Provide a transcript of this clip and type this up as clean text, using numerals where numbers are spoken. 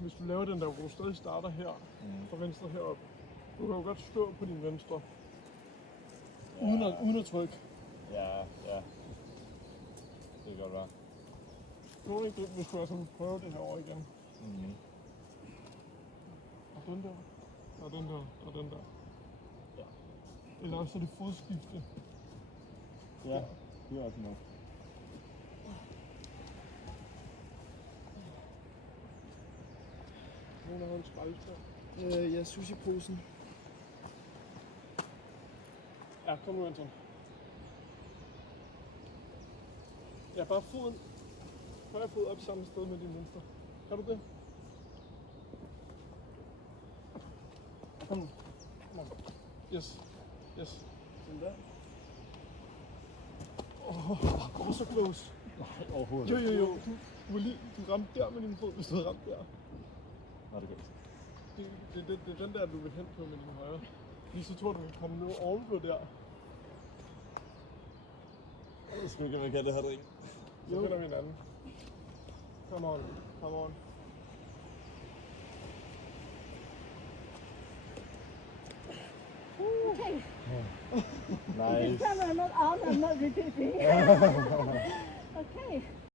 hvis du laver den der, hvor du stadig starter her, fra venstre heroppe, du kan jo godt stå på din venstre, uden at trykke. Ja. Det kan godt være. Nu er ikke det, hvis du altså prøve det herovre igen. Og den der, og den der, og den der. Ja. Eller også er det fodskifte. Ja, det er også noget. Nogen har en skraldespand. Ja, sushi-posen. Ja, kom nu, Anton. Ja, bare foden. Højre fod op samme sted med din venstre. Kan du det? Kom nu. Kom on. Yes. Den der. Oh, så close. Overhovedet. Jo. Du ramte der med din fod, hvis du havde ramt der. Nå, det kan Det er den der, du vil hen på med din højre. Lige så tror du, vi kommer nu ovenpå der. jeg sgu ikke, man kan det her dreng. Så finder vi en anden. Come on. Okay. Nice. I'm not repeating. Okay.